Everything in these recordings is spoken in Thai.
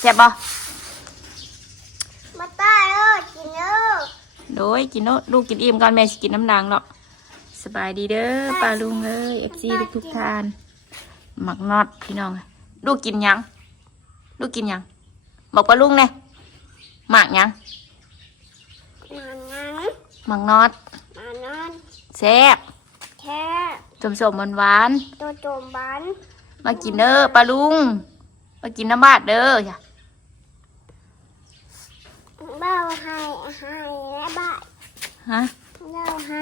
แซ่บบ่มาตายเออกินเออโดยกินเนาะลูกกินอิ่มก่อนแม่สิกินน้ำดังเนาะสบายดีเด้อป้าลุงเอ้ย FC ทุกทุกๆท่านหมักน็อตพี่น้องลูกกินหยังลูกกินหยังบอกป้าลุงแน่หมักหยังมางั้นหมักน็อตมานอนแซ่บแค่สมสมหวานหวานตัวโจมบันๆมากินเด้อป้าลุงมากินน้ำบาดเด้อจ้ะเบ้าให้ให้และบ้านฮะเบ้าให้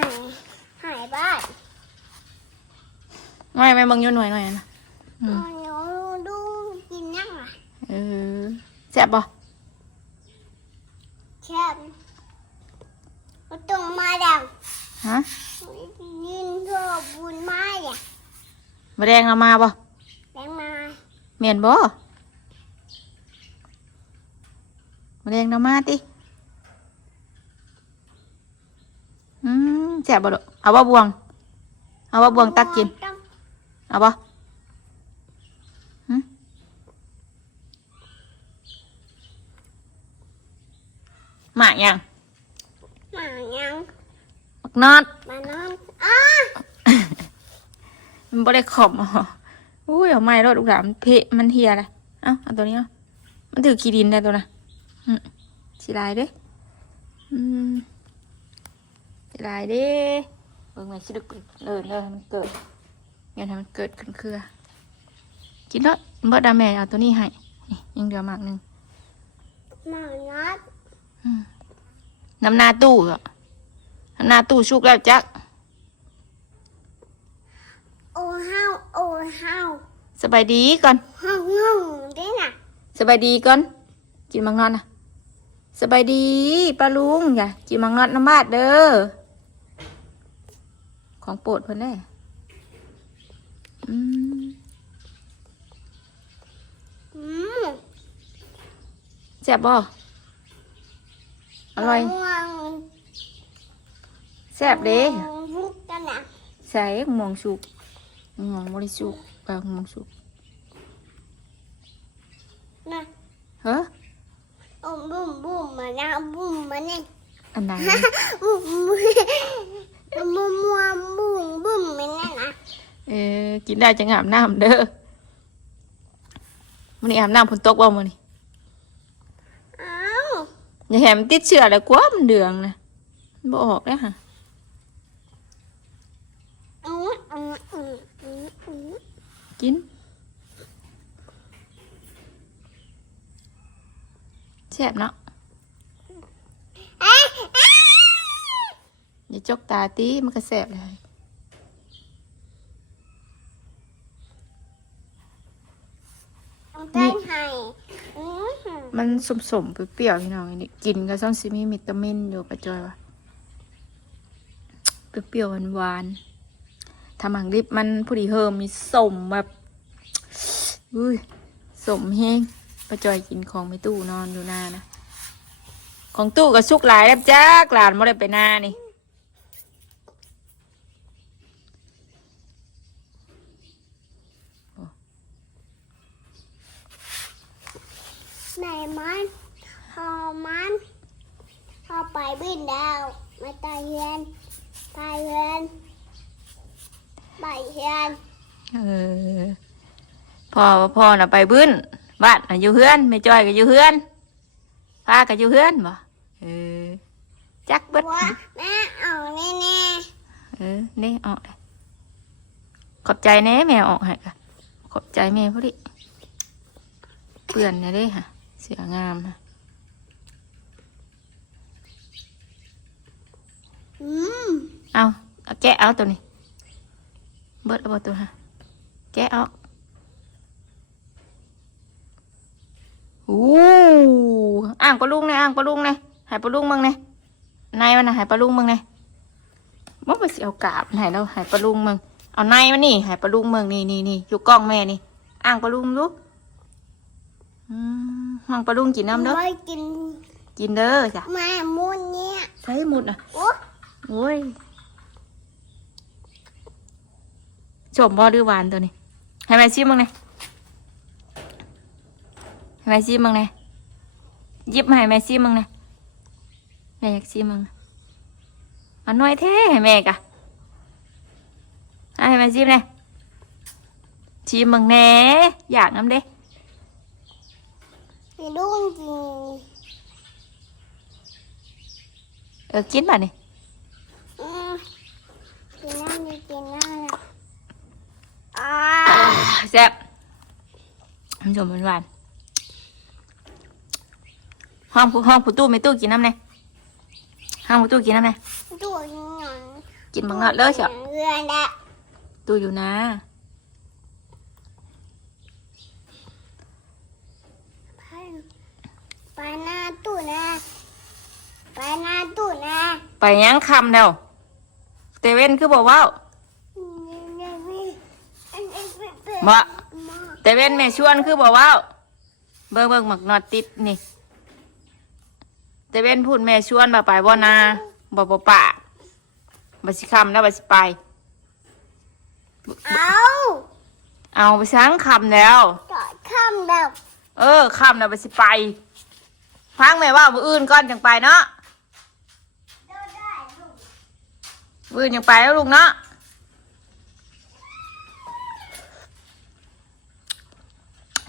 ให้บ้านไม่ไม่บังอยุ่หน่อยหน่อยนะอืมหนูดูกินยังอะเออแซ่บบ่แค่มาตรงมาดังฮะยินทั่วบุญมาเนี่ยมาแดงเอามาบ่แรงมาเมียนบ่มาแดงเอามาติ อืมแซ่บบ่ดอกเอาบ่บวง เอาบ่บวงตักกินต้องเอาบ่หึหมากยังมายังหมากนอดมานอนอ้ามันบ่ได้ขอบอะอุ้ยเอาไม้รถลูกหลานมันเพะมันเฮียเลยเอ้าเอาตัวนี้เอามันถือขี้ดินได้ตัวน่ะอืมสิลายเด้อืม สิลายเด้เบิ่งแม่สิดึกเออเออให้มันเกิดงั้นให้มันเกิดขึ้นเครือกินแล้วเบิดดาแม่เอาตัวนี้ให้นี่ยังเหลือหมากหนึงมานัดอืมน้ำหนาตู้อะน้ำหนาตู้ชุกแล้วจักโอ้ห้าวโอ้ห้าวสบายดีก่อนห้าวงงได้น่ะสบายดีก่อนกินมังนอนนะสบายดีป้าลุงอย่ากินมังนอนน้ำบาดเด้อ ของโปรดเพิ่นแน่อืมอืมแซ่บบ่อร่อยม่วงแซ่บเด้ม่วงยุกกันน่ะใส่หมองสุกหมองบริสุกเออหมองสุกน่ะเฮ้อโอ้บุ้มบุ้มมานะบุ้มมาเนี่ยอันไหนบุ้ม บุ้มมัวบุ้มบุ้มมาเนี่ยนะเออกินได้จะอาบน้ำเด้อมันนี้อาบน้ำฝนตกบ่มันนี่อ้าวอย่าแหมนติดเชื้อแล้วกว่ามันเดืองนะมันบ่ออกแล้วค่ะอืมอืมอืมอืมอืมกินแซ่บเนาะ เอ๊ะเอ๊ะ อย่าจกตาตีมันก็แซ่บเลยต้องเต้นให้อืมมันสมๆเปรี้ยวๆพี่น้องอันนี้กินก็ต้องสิมีวิตามินอยู่ประจอยวะเปรี้ยวๆหวานๆทำหังริบมันพอดีเฮิมมีสมแบบอุ้ยสมแห้งประจอยกินของไม่ตู้นอนอยู่หน้านะ ของตู้ก็สุกหลายแล้วจ้ากหลานไม่ได้ไปหน้านี่ ไหนมันพอมันพอไปบินดาวมาตายเฮียนตายเฮียนไปเฮียนเออพ่อพ่อน่ะไปบึ้นบ้านน่ะอยู่เฮือนไม่จ้อยก็อยู่เฮือนพาก็อยู่เฮือนบ่เออจักเบิดหัวแม่เอาแน่แน่เออนี่ออกเลยขอบใจแน่แม่ออกให้ค่ะขอบใจแม่พอดีเปื่อนนะเด้ค่ะ เสียงามค่ะๆอืมเอาเอาแกะเอาตัวนี้เบิดเอาบ่ตัวค่ะแกะเอาอู้อ่างปลาลุงเนี่ยอ่างปลาลุงเนี่ยใหายปลาลุงมึงเนี่ยในมันนะใหายปลาลุงมึงเนี่ยมันไปสิเอากาบใหายแล้วใหายปลาลุงมึงเอาในมันนี่ใหายปลาลุงมึงนี่นี่นี่อยู่กล้องแม่นี่อ่างปลาลุงลูกอืม ห้องปลาลุงกินน้ำเด้อไม่กินกินเด้อจ้ะแม่มุนเนี่ยใช้หมุดอะโอ้โอ้ยชมบ่ดื้อหวานตัวนี้ ให้แม่ชิมบ้างไงให้แม่ซีมึงไงหยิบมาให้แม่ซีมึงไงแม่อยากซีมึงเอันน้อยเท่ให้แม่กะเอาให้แม่ซีมไงซีมึงแหน่อยากน้ำเด้ มีลูกจริงเออกินบ่นี่อืมกินน้ำดีกินน้ำละอ่าแซ่บมันชมมันหวานห้องผู้ห้องผู้ตู้ไม่ตู้กินน้ำไงห้องผู้ตู้กินน้ำไงตัวยังหนังกินมังงะเลยเชียวเรือละตู้อยู่นะ ไปหน้าตู้นะ ไปหน้าตู้นะไปยังคำเดียวเตเว่นคือบอกว่าบ่เตเว่นแม่ชวนคือบอกว่าเบิ่งเบิ่งหมักนอดติดนี่เตเว่นพูดแม่ชวนบ่ไปบ่นาบ่บ่ปะบ่สิคำแล้วบ่สิไป เอาเอาไปช้างคำแล้วจอดข้ามแบบเออคำแล้วบ่สิไป พังแม่ว่ามืออื่นก่อนจังไปเนาะมืออื่นยังไปแล้วลูกเนาะ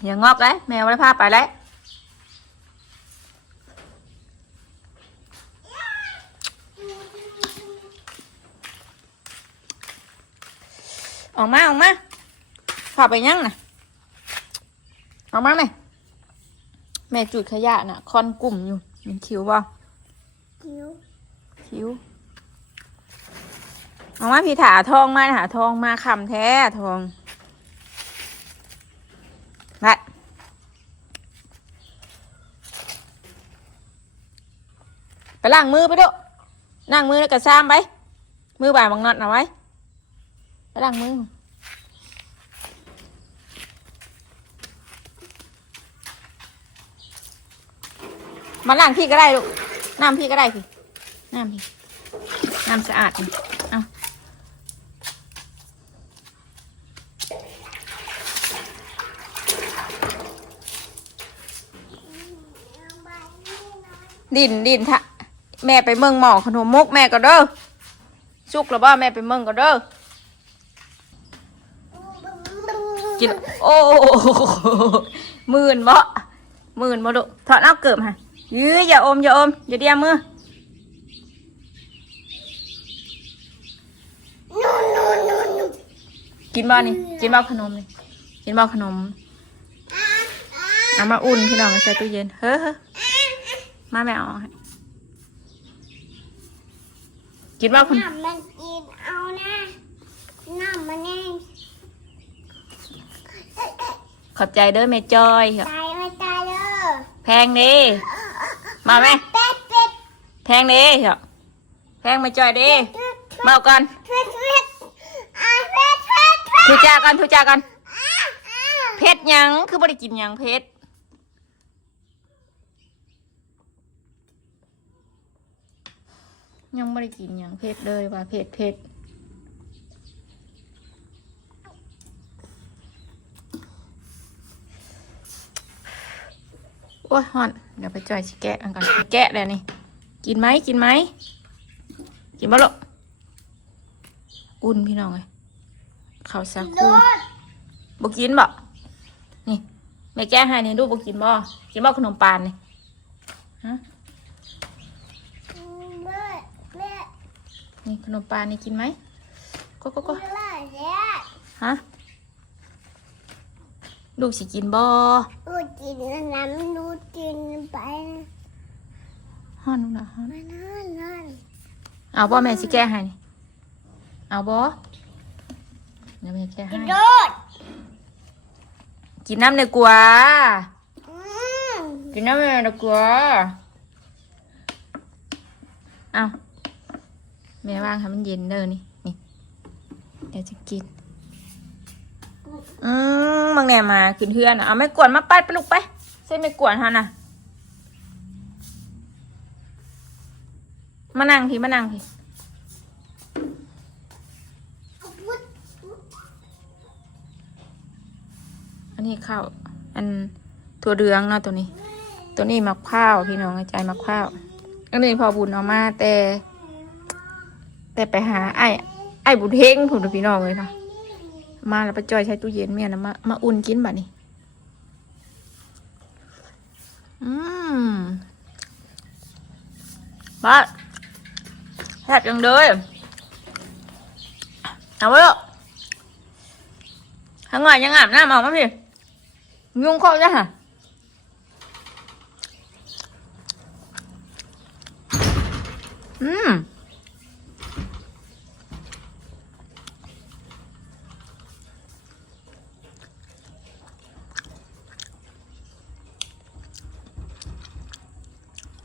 อย่างงอกเลยแมวได้พาไปแล้วออกมาออกมาพาไปยังนะออกมาไหม แม่จุดขยะน่ะคอนกลุ่มอยู่เป็นคิวบ่คิ้วคิ้วเอามาพี่ถาทองมาหาทองมาคำแท้ทองไปไปล้างมือไปดูล้างมือแล้วก็ซ้ำไป มือบ่ายบังนอดเอาไว้ไปล้างมือ มาล้างพี่ก็ได้ลูกน้ำพี่ก็ได้พี่น้ำพี่น้ำสะอาดนี่เอาดินดินทะแม่ไปเมืองหมอขนมมกแม่ก็เด้อสุกแล้วบ่แม่ไปเมืองก็เด้อกินโอ้หมื่นบ่หมื่นบ่ดุถอดเอาเกิบฮะ ยื้ออย่าอมอย่าอมอย่าเดียมมือนู่นนู่นนู่นนู่นกินบ่นี่กินบ่ขนมนี่กินบ่ขนมเอามาอุ่นพี่น้องมาใส่ตู้เย็นเฮ้อเฮ้อมาแม่เอาให้กินบ่ขนมน้ำมันกินเอานะน้ำมันเองขอบใจเด้อแม่จอยครับตายไม่ตายเลยแพงเด้ มาแม่เป็ดเป็ดแพงเด้ครับแพงแม่จอยเด้มาเอากันเป็ดเป็ดอะเป็ดเป็ดเป็ดทุจากันทุจากัน เพชรยังคือบ่ได้กินยังเพชรยังบ่ได้กินยังเพชรเลยว่าเพชรเพชร โอ้ยฮอน เดี๋ยวไปจ่อยสิแกะอันก่อนสิแกะแล้วนี่ กินไหมกินไหม กินบ่ลูกอุ่นพี่น้องเลยข้าวสาโดคูดบกินบ่ นี่แม่แก้ให้นี่ดูบกินบ่ กินบ่ขนมปานนี่ฮะเบ็ดเบ็ดนี่ขนมปานนี่กินไหมก็ก็ก็เบ็ดเบ็ดฮะ ลูกสิกินบ่ดูกินน้ำดูกินไปฮ้อนลูกนะฮ้อนมานั่นนั่นเอาบ่แม่สิแก้ให้นี่เอาบ่เดี๋ยวแม่แก้ให้โดดกินน้ำในอยกว่าอืมกินน้ำในอยกว่าเอาแม่วางให้มันเย็นเด้อนี่นี่เดี๋ยวจะกิน อืมบางแหน่มาขึ้นเทือนอะเอาไม่กวนมาปัดไปลูกไปเส้นไม่กวนฮะน่ะมานั่งพี่มานั่งพี่อันนี้ข้าวอันถั่วเรืองเนาะตัวนี้ ตัวนี้มักข้าวพี่น้องใจมักข้าวอันนี้พอบุญเอามาแต่ แต่ไปหาไอ้ไอ้บุญเฮงผมพี่น้องเลยเนาะ มาแล้วไปจอยใช้ตู้เย็นเมียนะมามาอุ่นกินบัดนี้ อืมบ้าแซ่บจังเลยเอาไว้เถอะข้าง ngoài ยังอาบน้ำเอามาพี่ยุงเข้าจ้ะฮะอืม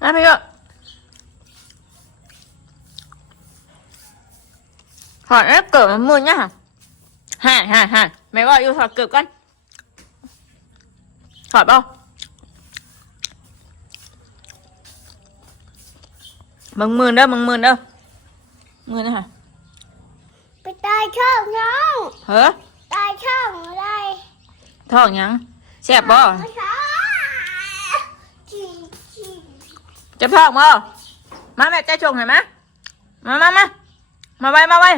เอาพี่ก็ถอดแล้วเกิดมันมืดเนี่ยฮะฮ่าฮ่าฮ่าไม่ว่าอยู่ถอดเกือบกันถอดเปล่ามึงมือเด้อมึงมือเด้อมือนะฮะไปตายช่องน้องเฮ้อตายช่องอะไรท้องหยังแซ่บบ่ ไม่ใช่จีจี จะท้องบ่มาแม่ใจชงเห็นไหมมามามามาไว้มาไว้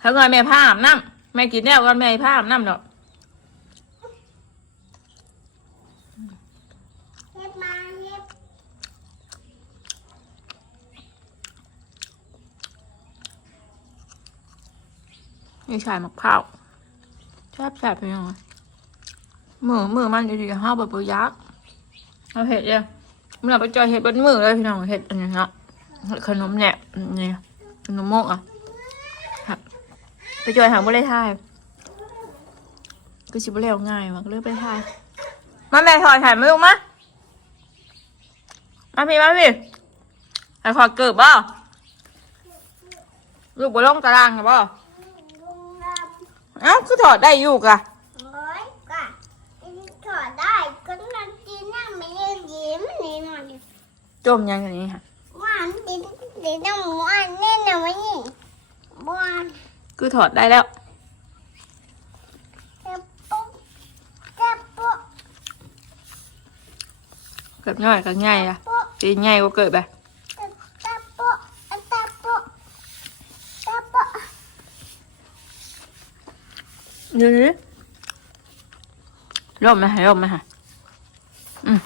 ถ้าเงินแม่ผ้าอาบน้ำแม่กินแน่ก่อนแม่ผ้าอาบน้ำเย็บมาเย็บนี่ชายมะพร้าวแซ่บแซ่บไปยังไงมือมือมันดีๆห้าวแบบยักษ์ เอาเห็ดเนี่ยมันเอาไปจอยเห็ดบนมือเลยพี่น้องเห็ดอันนี้เนาะขนมเนี่ยนี่ขนมโมกอะไปจอยหาบ่ได้ทายก็ชิบเร็วง่ายมากเลยไปทายมาแม่ถอดถ่ายมาลูกมามาพี่มาพี่ถ่ายขอเกิบบ่ลูกบ่ลงตารางค่ะบ่ลุงรับเอ้าคือถอดได้อยู่กะ โอ้ยกะถอดได้ก็นั่งกินนั่งไม่ยืนยิ้มนี่หน่อย จมยังอย่างนี้ค่ะหวานกินเดี๋ยวน้ำหวานแน่นอนวันนี้หวานคือถอดได้แล้วเจ็บปุ๊บเจ็บปุ๊บเกิดง่ายกับง่ายอะปุ๊บตีง่ายกว่าเกิดไปเจ็บปุ๊บเจ็บปุ๊บเจ็บปุ๊บเดี๋ยวนี้ร่มไหมร่มไหมฮะอืม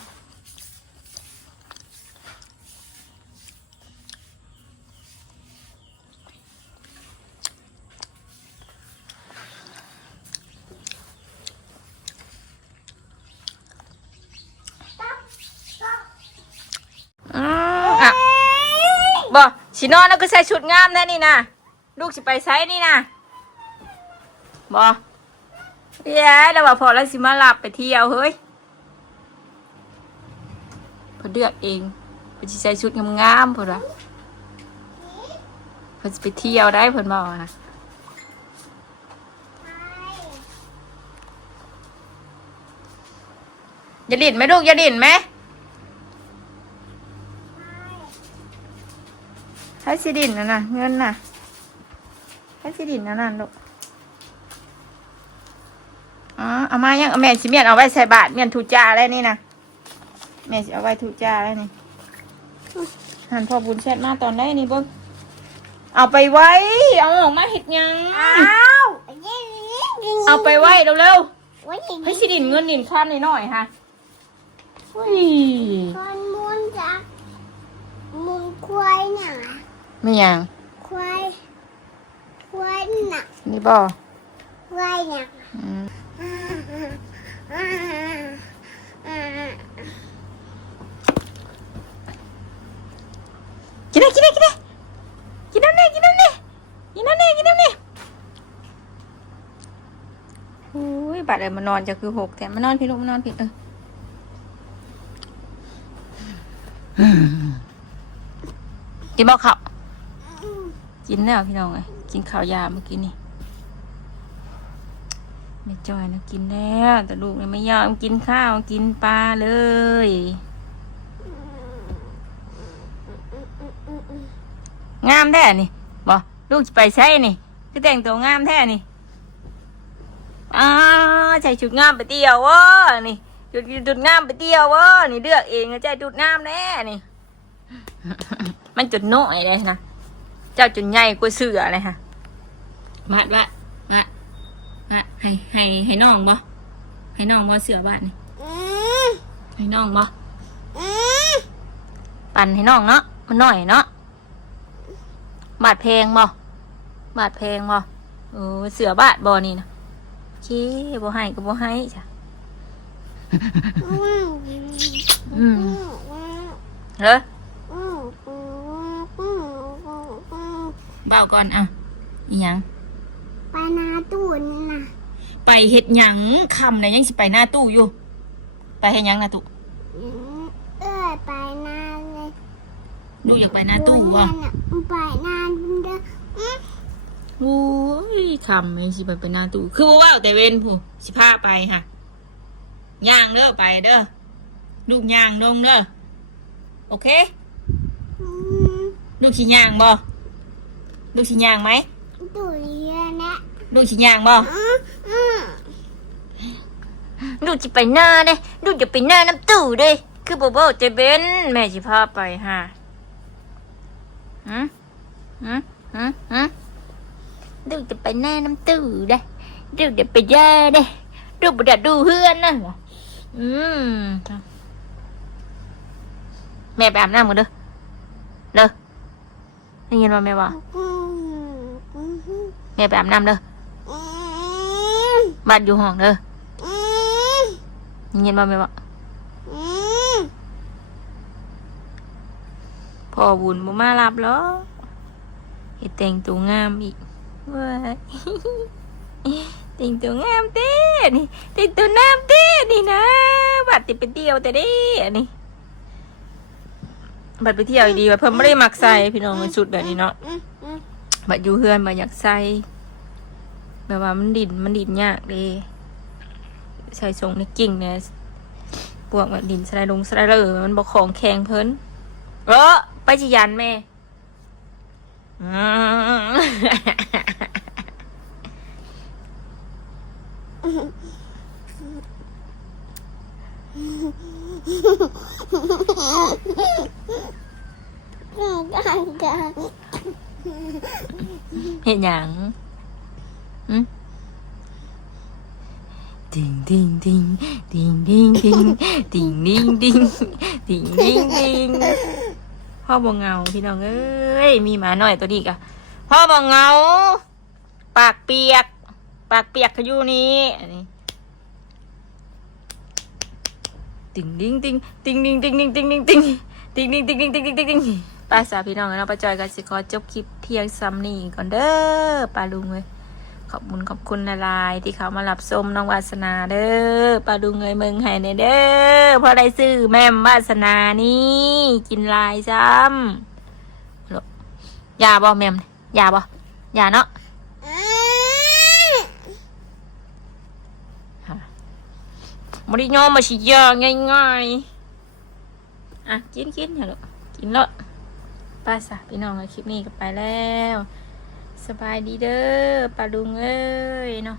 อืมอะ บ่สินอนแล้วก็ใส่ชุดงามแน่นี่นะลูกสิไปไซนี่นะบ่แย่แล้วว่าพอแล้วสิมาหลับไปเที่ยวเฮ้ยพอเลือกเองพอสิใส่ชุดงามๆพิ่นว่าเพิ่นสิไปเที่ยวได้พิ่นบอกนะอย่าดิ่นไหมลูกอย่าดิ่นไหม ให้สิดินนะนะเงินน่ะให้สิดินนะนั่นลูกอ๋อเอามายังเอาแม่สิเมียนเอาไว้ใส่บาทเมียนทูจ่าแล้วนี่นะแม่สิเอาไว้ทูจ่าแล้วนี่หันพอบุญเช็ดมาตอนได้นี่เบิ้งเอาไปไว้ เอาออกมาเห็ดหยังอ้าวยิงยิงยิงเอาไปไว้เร็ววันนี้ๆให้สิดินเงินดินข้ามหน่อยๆฮะอุ้ยคนมุนจักมุนควายน่ะ ไม่ยังควายควายน่ะนี่บ่ควายน่ะอืมกินได้กินได้กินได้กินน้ำเนี่ยกินน้ำเนี่ยกินน้ำเนี่ยกินน้ำเนี่ยโอ้ยบาดเลยมานอนจะคือหกแต่มานอนพี่ลูกมานอนพี่เออกินบ่ข้าว กินแล้วพี่น้องเอ้ยกินข้าวยาเมื่อกี้นี่ไม่จอยนะกินแล้ว แต่ลูกเนี่ยไม่ยอมกินข้าวกินปลาเลยงามแท้นี่บ่ลูกจะไปใช้นี่คือแต่งตัวงามแท้นี่อ่าใส่ชุดงามไปเที่ยววะนี่ชุดชุดงามไปเที่ยววะนี่เลือกเองนะใจชุดงามแน่นี่ มันจุดน้อยเลยนะ เจ้าจุดใหญ่กว่าเสือเลยค่ะมาดวะมาดมาดให้ให้ให้น้องบ่ให้น้องบ่เสือบ้านนี่อืมให้น้องบ่อืมปั่นให้น้องเนาะมันหน่อยเนาะบาดแพงบ่บาดแพงบ่เออเสือบาดบ่นี่นะโอเคบ่ให้ก็บ่ให้จ้ะอืมอืม อืม เด้อ อืมอืมอืมอืม เบาก่อนอะอีหยัง ไปนาตู้นี่นะไปเฮ็ดหยังคำเลยยังสิไปหน้าตู้อยู่ ไปเฮ็ดหยังหน้าตู้อืมเอ้ยไปนาเลยดูอยากไปหน้าตู้วะน่ะไปนาเด้ออืมโอ้ยคำยังสิไปไปหน้าตู้คือบ่เว่าแต่เว้นผู้สิพาไปค่ะย่างเด้อไปเด้อลูกย่างลงเด้อโอเค อืม ลูกสิย่างบ่ ลูกสิย่างไหมตู้เรียนนะลูกสิย่างบ่อืมอืมลูกจะไปหน้าเด้ลูกจะไปหน้าน้ำตู้เด้คือบ่เว้าแต่เว้นแม่สิพาไปฮะหืมหืมหืมหืมลูกจะไปหน้าน้ำตู้เด้ลูกจะไปย่าเด้ลูกบ่ได้ดูเพื่อนนั่นเหรออืมแม่ไปอาบน้ำกันเด้อเด้อได้ยินว่าแม่ว่าอืมอืม แม่ไปอาบน้ำเด้ออืมบ้านอยู่ห้องเด้ออืมได้ยินว่าแม่ว่าอืมพ่อบุญบ่มารับหรอเฮ็ดแต่งตัวงามอีกเว้ยแต่งตัวงามเต้นี่แต่งตัวน้ำเต้นี่นะบัดติไปเที่ยวแต่เด้อันนี้บัดไปเที่ยวดีว่าเพิ่นไม่ได้มักใส่พี่น้องมันสุดแบบนี้เนาะอืมอืม บัดอยู่เฮือนบัดอยากใส่แบบว่ามันดินมันดินยากเด้ใส่ทรงในกิ่งเนี่ยพวกแบบดินสไลด์ลงสไลเดอร์มันบ่ของแข็งเพิ่นเออไปจิยันแม่อืมอืมกันกัน เห็นหยังอืมติงติงติงติงติงติงติงติงติงติงติงติงพ่อบ่เงาพี่น้องเอ้ยมีหมาหน่อยตัวนี้กะพ่อบ่เงา ปากเปียก ปากเปียกเขาอยู่นี่อันนี้ติงติงติงติงติงติงติงติงติงติงติงติงติงติงติงติงติงติง ไป้าสาวพี่น้องเราไปจอยกันสิขอจบคลิปเพียงซ้ำนี่ก่อนเด้อป้าลุงเลยขอบคุณขอบคุณละลายที่เขามารับชมน้องวาสนาเด้อป้าลุงเงยมืองไห้ในเด้อพอได้ซื้อแม่มวาสนานี่กินลายซ้ำยาบ่แม่มยาบ่ยาเนาะมริยอมาชิยาง่ายๆอะกินกินอย่าลูกกินเลย ป้าสาพี่น้องในคลิปนี้ก็ไปแล้ว สบายดีเด้อปลาลุงเอ้ยเนาะ